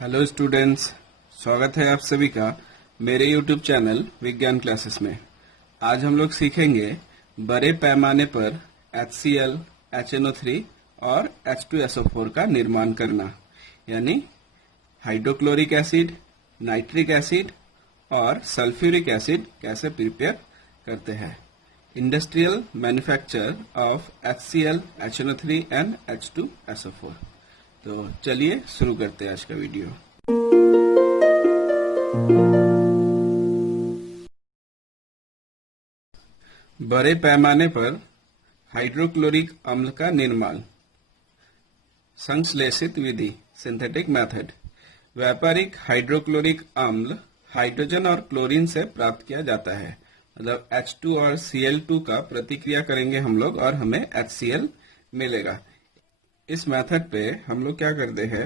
Hello students, स्वागत है आप सभी का मेरे YouTube चैनल विज्ञान क्लासेस में। आज हम लोग सीखेंगे बड़े पैमाने पर HCl, HNO3 और H2SO4 का निर्माण करना, यानी हाइड्रोक्लोरिक एसिड, नाइट्रिक एसिड और सल्फ्यूरिक एसिड कैसे प्रिपेयर करते हैं। Industrial manufacture of HCl, HNO3 and H2SO4। तो चलिए शुरू करते हैं आज का वीडियो। बड़े पैमाने पर हाइड्रोक्लोरिक अम्ल का निर्माण। संश्लेषित विधि, सिंथेटिक मेथड। व्यापारिक हाइड्रोक्लोरिक अम्ल हाइड्रोजन और क्लोरीन से प्राप्त किया जाता है। मतलब H2 और Cl2 का प्रतिक्रिया करेंगे हम लोग और हमें HCl मिलेगा। इस मेथड पे हम लोग क्या करते हैं,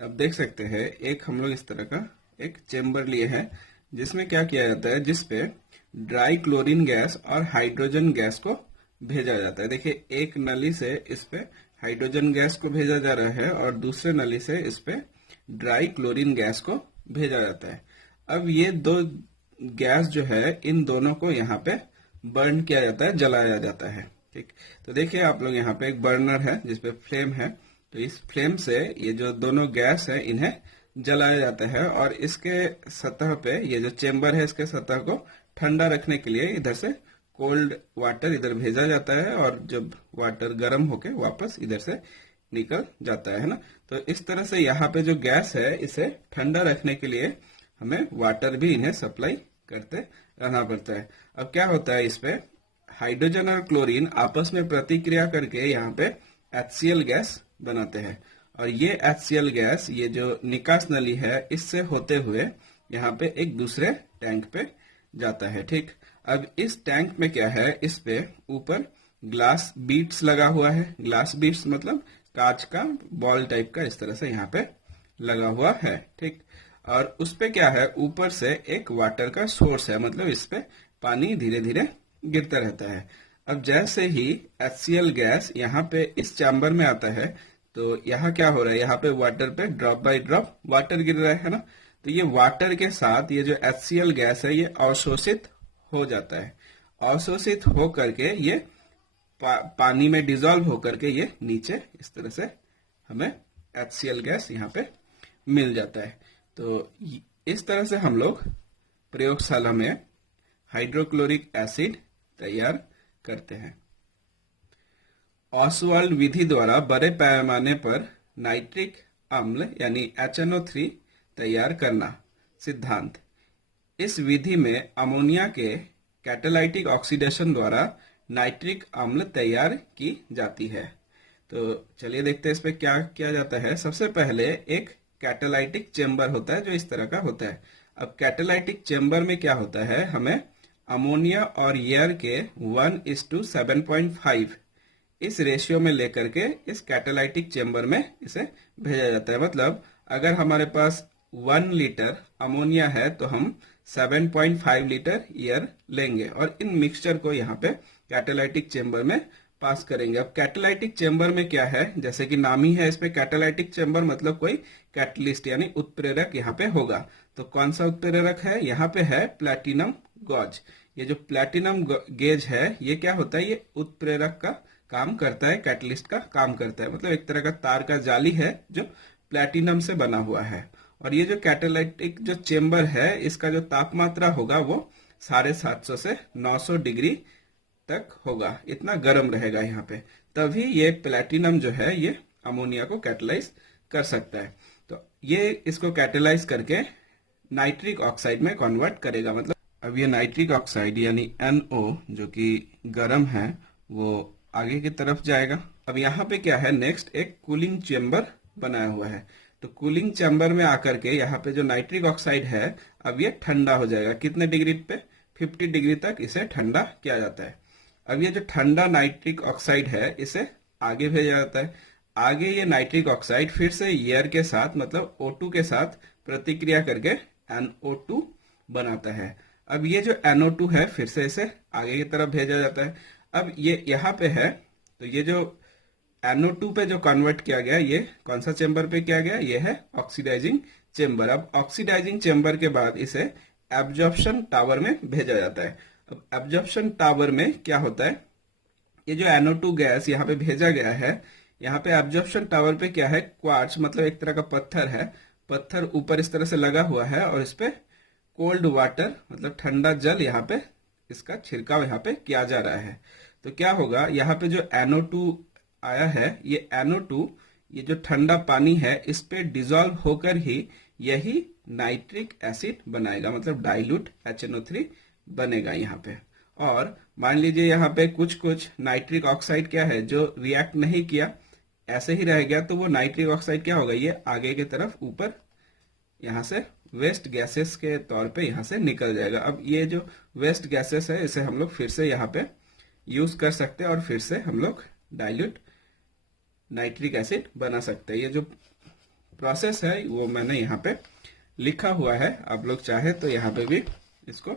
अब देख सकते हैं, एक हम लोग इस तरह का एक चेम्बर लिए हैं जिसमें क्या किया जाता है, जिसपे ड्राई क्लोरीन गैस और हाइड्रोजन गैस को भेजा जाता है। देखिए, एक नली से इस पे हाइड्रोजन गैस को भेजा जा रहा है और दूसरे नली से इस पे ड्राई क्लोरीन गैस को भेजा जाता है। अब ये दो गैस जो है, इन दोनों को यहाँ पे बर्न किया जाता है, जलाया जाता है। ठीक, तो देखिए आप लोग, यहाँ पे एक बर्नर है जिसपे फ्लेम है। तो इस फ्लेम से ये जो दोनों गैस है इन्हें जलाया जाता है और इसके सतह पे, ये जो चेम्बर है, इसके सतह को ठंडा रखने के लिए इधर से कोल्ड वाटर इधर भेजा जाता है और जब वाटर गर्म होके वापस इधर से निकल जाता है ना। तो इस तरह से यहाँ पे जो गैस है, इसे ठंडा रखने के लिए हमें वाटर भी इन्हें सप्लाई करते रहना पड़ता है। अब क्या होता है, इस पे हाइड्रोजन और क्लोरीन आपस में प्रतिक्रिया करके यहाँ पे HCl गैस बनाते हैं और ये HCl गैस, ये जो निकास नली है, इससे होते हुए यहाँ पे एक दूसरे टैंक पे जाता है। ठीक, अब इस टैंक में क्या है, इस पे ऊपर ग्लास बीड्स लगा हुआ है। ग्लास बीड्स मतलब कांच का बॉल टाइप का इस तरह से यहाँ पे लगा हुआ है। ठीक, और उस पे क्या है, ऊपर से एक वाटर का सोर्स है, मतलब इस पे पानी धीरे धीरे गिरता रहता है। अब जैसे ही HCl गैस यहाँ पे इस चैम्बर में आता है, तो यहाँ क्या हो रहा है, यहाँ पे वाटर पे ड्रॉप बाय ड्रॉप वाटर गिर रहा है ना। तो ये वाटर के साथ ये जो HCl गैस है, ये अवशोषित हो जाता है। अवशोषित हो करके ये पानी में डिजोल्व होकर के ये नीचे इस तरह से हमें HCl गैस यहाँ पे मिल जाता है। तो इस तरह से हम लोग प्रयोगशाला में हाइड्रोक्लोरिक एसिड तैयार करते हैं। ऑसवाल्ड विधि द्वारा बड़े पैमाने पर नाइट्रिक अम्ल यानी HNO3 तैयार करना। सिद्धांत, इस विधि में अमोनिया के कैटालाइटिक ऑक्सीडेशन द्वारा नाइट्रिक अम्ल तैयार की जाती है। तो चलिए देखते हैं इस पे क्या किया जाता है। सबसे पहले एक कैटालाइटिक चेम्बर होता है जो इस तरह का होता है। अब कैटालाइटिक चेम्बर में क्या होता है, हमें अमोनिया और एयर के 1:7.5 इस रेशियो में लेकर के इस कैटालाइटिक चेम्बर में इसे भेजा जाता है। मतलब अगर हमारे पास 1 लीटर अमोनिया है तो हम 7.5 लीटर एयर लेंगे और इन मिक्सचर को यहाँ पे कैटालाइटिक चेम्बर में पास करेंगे। अब कैटालाइटिक चेम्बर में क्या है, जैसे कि नाम ही है इस पे कैटालाइटिक चेम्बर, मतलब कोई कैटलिस्ट यानी उत्प्रेरक यहाँ पे होगा। तो कौन सा उत्प्रेरक है, यहाँ पे है प्लैटिनम गॉज। ये जो प्लैटिनम गेज है, ये क्या होता है, ये उत्प्रेरक का काम करता है, कैटलिस्ट का काम करता है। मतलब एक तरह का तार का जाली है जो प्लैटिनम से बना हुआ है। और ये जो कैटालाइटिक जो चेम्बर है, इसका जो तापमात्रा होगा वो 750 से 900 डिग्री तक होगा, इतना गर्म रहेगा यहाँ पे। तभी ये प्लैटिनम जो है ये अमोनिया को कैटलाइज कर सकता है। तो ये इसको कैटलाइज करके नाइट्रिक ऑक्साइड में कन्वर्ट करेगा। मतलब अब ये नाइट्रिक ऑक्साइड यानी NO जो कि गर्म है, वो आगे की तरफ जाएगा। अब यहाँ पे क्या है, नेक्स्ट एक कूलिंग चेम्बर बनाया हुआ है। तो कूलिंग चैम्बर में आकर के यहाँ पे जो नाइट्रिक ऑक्साइड है, अब ये ठंडा हो जाएगा। कितने डिग्री पे, 50 डिग्री तक इसे ठंडा किया जाता है। अब ये जो ठंडा नाइट्रिक ऑक्साइड है, इसे आगे भेजा जाता है। आगे ये नाइट्रिक ऑक्साइड फिर से एयर के साथ, मतलब O2 के साथ प्रतिक्रिया करके NO2 बनाता है। अब ये जो NO2 है, फिर से इसे आगे की तरफ भेजा जाता है। अब ये यहाँ पे है, तो ये जो NO2 पे जो कन्वर्ट किया गया, ये कौन सा चेंबर पे किया गया, ये है ऑक्सीडाइजिंग चेंबर। अब ऑक्सीडाइजिंग चेंबर के बाद इसे एब्जॉर्प्शन टावर में भेजा जाता है। अब एब्जॉर्प्शन टावर में क्या होता है, ये जो NO2 गैस यहाँ पे भेजा गया है, यहाँ पे एब्जॉर्प्शन टावर पे क्या है, क्वार्ट्ज मतलब एक तरह का पत्थर है, पत्थर ऊपर इस तरह से लगा हुआ है और इस पे कोल्ड वाटर मतलब ठंडा जल यहाँ पे इसका छिड़काव यहाँ पे किया जा रहा है। तो क्या होगा, यहाँ पे जो NO2 आया है, ये NO2 ये जो ठंडा पानी है इस पे डिजोल्व होकर ही यही नाइट्रिक एसिड बनाएगा, मतलब डाइल्यूट HNO3 बनेगा यहाँ पे। और मान लीजिए यहाँ पे कुछ कुछ नाइट्रिक ऑक्साइड क्या है जो रिएक्ट नहीं किया, ऐसे ही रह गया, तो वो नाइट्रिक ऑक्साइड क्या होगा, ये आगे की तरफ ऊपर यहाँ से वेस्ट गैसेस के तौर पे यहाँ से निकल जाएगा। अब ये जो वेस्ट गैसेस है इसे हम लोग फिर से यहाँ पे यूज कर सकते हैं और फिर से हम लोग डाइल्यूट नाइट्रिक एसिड बना सकते हैं। ये जो प्रोसेस है वो मैंने यहाँ पे लिखा हुआ है, आप लोग चाहे तो यहाँ पे भी इसको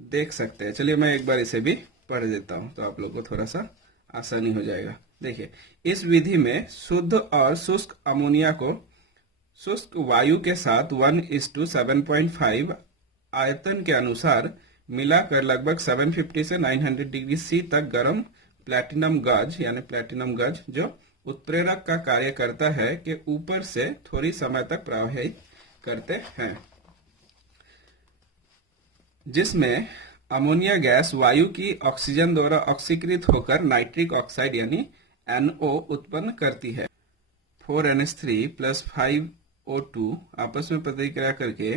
देख सकते हैं। चलिए मैं एक बार इसे भी पढ़ देता हूँ तो आप लोग को थोड़ा सा आसानी हो जाएगा। देखिए, इस विधि में शुद्ध और शुष्क अमोनिया को शुष्क वायु के साथ 1:7.5 आयतन के अनुसार मिलाकर लगभग 750 से 900 डिग्री सी तक गर्म प्लैटिनम गाज यानी प्लैटिनम गज जो उत्प्रेरक का कार्य करता है के ऊपर से थोड़ी समय तक प्रवाहित करते हैं, जिसमें अमोनिया गैस वायु की ऑक्सीजन द्वारा ऑक्सीकृत होकर नाइट्रिक ऑक्साइड यानी NO उत्पन्न करती है। 4NH3 प्लस 5O2 आपस में प्रतिक्रिया करके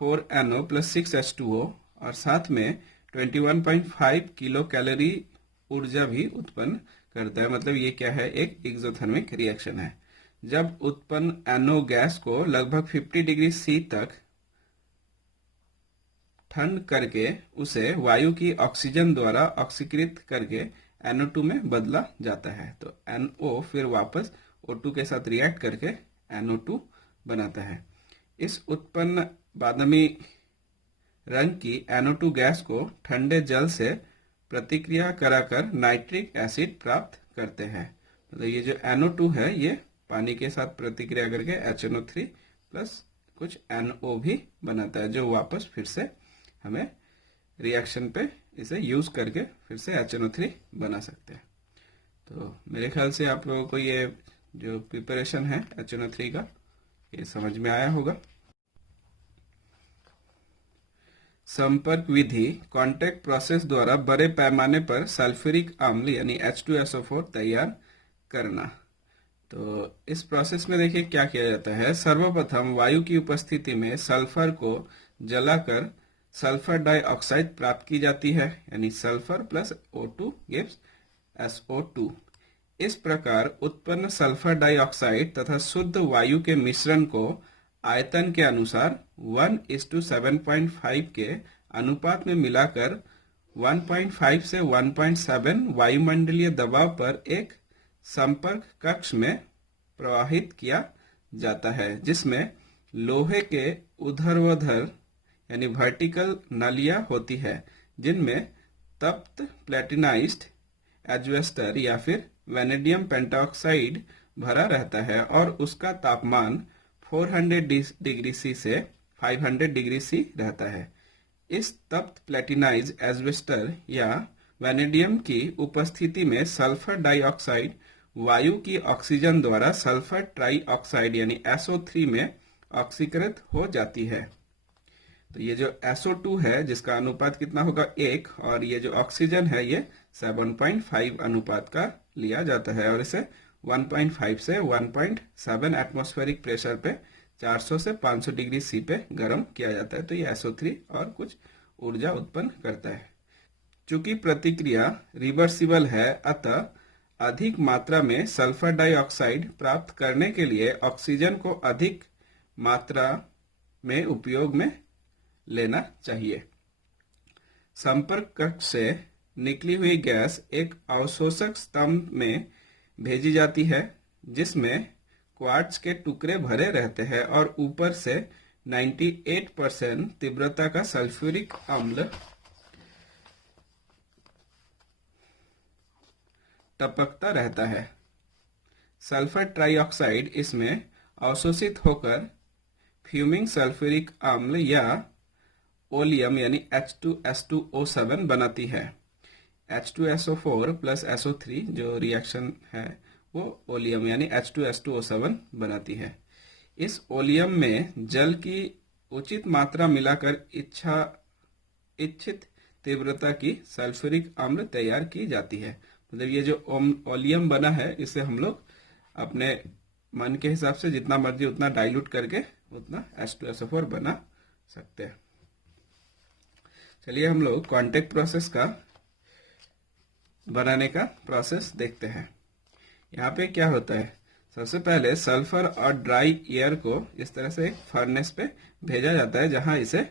4NO प्लस 6H2O और साथ में 21.5 किलो कैलोरी ऊर्जा भी उत्पन्न करता है। मतलब ये क्या है, एक एक्सोथर्मिक रिएक्शन है। जब उत्पन्न NO गैस को लगभग 50 डिग्री सी तक ठंड करके उसे वायु की ऑक्सीजन द्वारा ऑक्सीकृत करके NO2 में बदला जाता है। तो NO फिर वापस O2 के साथ रिएक्ट करके NO2 बनाता है। इस उत्पन्न बादामी रंग की NO2 गैस को ठंडे जल से प्रतिक्रिया कराकर नाइट्रिक एसिड प्राप्त करते हैं। मतलब ये जो NO2 है ये पानी के साथ प्रतिक्रिया करके HNO3 प्लस कुछ NO भी बनाता है, जो वापस फिर से हमें रिएक्शन पे इसे यूज करके फिर से HNO3 बना सकते हैं। तो मेरे ख्याल से आप लोगों को ये जो प्रिपरेशन है HNO3 का ये समझ में आया होगा। संपर्क विधि कांटेक्ट प्रोसेस द्वारा बड़े पैमाने पर सल्फ्यूरिक अम्ल यानी H2SO4 तैयार करना। तो इस प्रोसेस में देखिए क्या किया जाता है। सर्वप्रथम वायु की उपस्थिति में सल्फर को जलाकर सल्फर डाइऑक्साइड प्राप्त की जाती है, यानी sulphur plus O2 gives SO2। इस प्रकार उत्पन्न सल्फर डाइऑक्साइड तथा शुद्ध वायु के मिश्रण को आयतन के अनुसार 1:7.5 के अनुपात में मिलाकर 1.5 से 1.7 वायुमंडलीय दबाव पर एक संपर्क कक्ष में प्रवाहित किया जाता है, जिसमें लोहे के ऊर्ध्वाधर यानी वर्टिकल नलियां होती है, जिनमें तप्त प्लेटिनाइज्ड एज्बेस्टर या फिर वेनेडियम पेंटॉक्साइड भरा रहता है और उसका तापमान 400 डिग्री सी से 500 डिग्री सी रहता है। इस तप्त प्लेटिनाइज्ड एज्बेस्टर या वेनेडियम की उपस्थिति में सल्फर डाइऑक्साइड वायु की ऑक्सीजन द्वारा सल्फर ट्राइऑक्साइड यानी SO3 में ऑक्सीकृत हो जाती है। तो ये जो SO2 है जिसका अनुपात कितना होगा 1, और ये जो ऑक्सीजन है ये 7.5 अनुपात का लिया जाता है और इसे 1.5 से 1.7 एटमॉस्फेरिक प्रेशर पे 400 से 500 डिग्री सी पे गर्म किया जाता है। तो ये SO3 और कुछ ऊर्जा उत्पन्न करता है। चूंकि प्रतिक्रिया रिवर्सिबल है, अतः अधिक मात्रा में सल्फर डाइऑक्साइड प्राप्त करने के लिए ऑक्सीजन को अधिक मात्रा में उपयोग में लेना चाहिए। संपर्क कक्ष से निकली हुई गैस एक अवशोषक स्तंभ में भेजी जाती है, जिसमें क्वार्ट्ज के टुकड़े भरे रहते हैं और ऊपर से 98% तीव्रता का सल्फ्यूरिक अम्ल टपकता रहता है। सल्फर ट्राइऑक्साइड इसमें अवशोषित होकर फ्यूमिंग सल्फ्यूरिक अम्ल या ओलियम यानी H2S2O7 बनाती है। H2SO4 प्लस SO3 जो रिएक्शन है वो ओलियम यानी H2S2O7 बनाती है। इस ओलियम में जल की उचित मात्रा मिलाकर इच्छित तीव्रता की सल्फ्यूरिक अम्ल तैयार की जाती है। मतलब ये जो ओलियम बना है इसे हम लोग अपने मन के हिसाब से जितना मर्जी उतना डाइल्यूट करके उतना H2SO4 बना सकते हैं। चलिए हम लोग कांटेक्ट प्रोसेस का बनाने का प्रोसेस देखते हैं। यहाँ पे क्या होता है, सबसे पहले सल्फर और ड्राई एयर को इस तरह से एक फर्नेस पे भेजा जाता है जहां इसे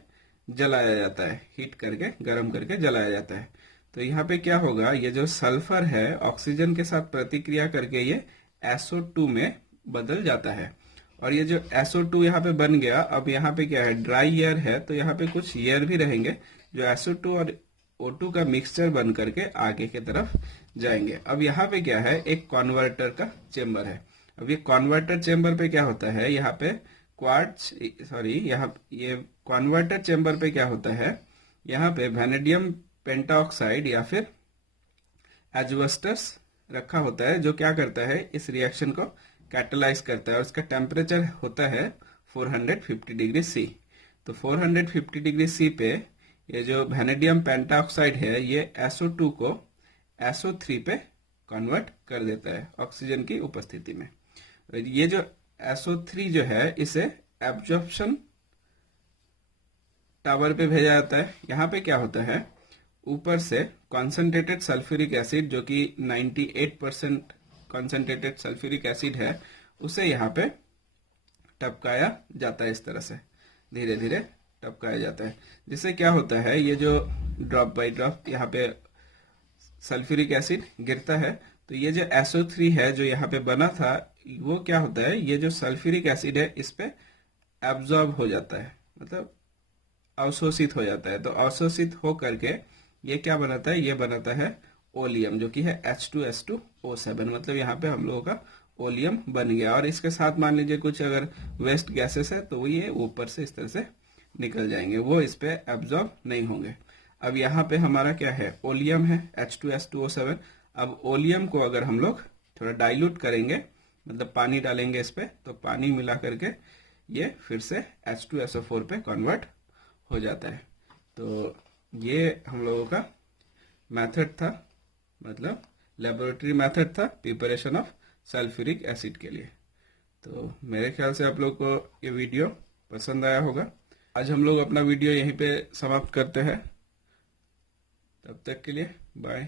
जलाया जाता है, हीट करके गर्म करके जलाया जाता है। तो यहाँ पे क्या होगा, ये जो सल्फर है ऑक्सीजन के साथ प्रतिक्रिया करके ये SO2 में बदल जाता है। और ये जो SO2 यहाँ पे बन गया, अब यहाँ पे क्या है, ड्राई एयर है तो यहाँ पे कुछ एयर भी रहेंगे जो SO2 और O2 का मिक्सचर बन करके आगे की तरफ जाएंगे। अब यहाँ पे क्या है, एक कन्वर्टर का चेम्बर है। अब ये कन्वर्टर चेम्बर पे क्या होता है, यहाँ पे ये कन्वर्टर चेम्बर पे क्या होता है, यहाँ पे वैनेडियम पेंटाऑक्साइड या फिर एजबेस्टस रखा होता है जो क्या करता है, इस रिएक्शन को कैटलाइज करता है और इसका टेम्परेचर होता है 450 डिग्री सी। तो 450 डिग्री सी पे ये जो वैनेडियम पेंटाऑक्साइड है ये SO2 को SO3 पे कन्वर्ट कर देता है ऑक्सीजन की उपस्थिति में। ये जो SO3 जो है इसे एब्जॉर्प्शन टावर पे भेजा जाता है। यहाँ पे क्या होता है, ऊपर से कॉन्सेंट्रेटेड सल्फ्यूरिक एसिड जो कि 98% कॉन्सेंट्रेटेड सल्फ्यूरिक एसिड है उसे यहाँ पे टपकाया जाता है, इस तरह से धीरे धीरे टपकाया जाता है, जिससे क्या होता है, ये जो ड्रॉप बाय ड्रॉप यहाँ पे सल्फ्यूरिक एसिड गिरता है तो ये जो SO3 है जो यहाँ पे बना था वो क्या होता है, ये जो सल्फ्यूरिक एसिड है इस पे एब्जॉर्ब हो जाता है, मतलब अवशोषित हो जाता है। तो अवशोषित हो करके ये क्या बनाता है, ये बनाता है ओलियम जो कि है H2S2O7। मतलब यहाँ पे हम लोगों का ओलियम बन गया। और इसके साथ मान लीजिए कुछ अगर वेस्ट गैसेस है तो ये ऊपर से इस तरह से निकल जाएंगे, वो इस पे एब्जॉर्ब नहीं होंगे। अब यहाँ पे हमारा क्या है, ओलियम है H2S2O7। अब ओलियम को अगर हम लोग थोड़ा डाइल्यूट करेंगे, मतलब पानी डालेंगे इस पे, तो पानी मिला करके ये फिर से H2SO4 पे कन्वर्ट हो जाता है। तो ये हम लोगों का मेथड था, मतलब लेबोरेटरी मेथड था प्रिपरेशन ऑफ सल्फ्यूरिक एसिड के लिए। तो मेरे ख्याल से आप लोग को ये वीडियो पसंद आया होगा। आज हम लोग अपना वीडियो यहीं पे समाप्त करते हैं। तब तक के लिए बाय।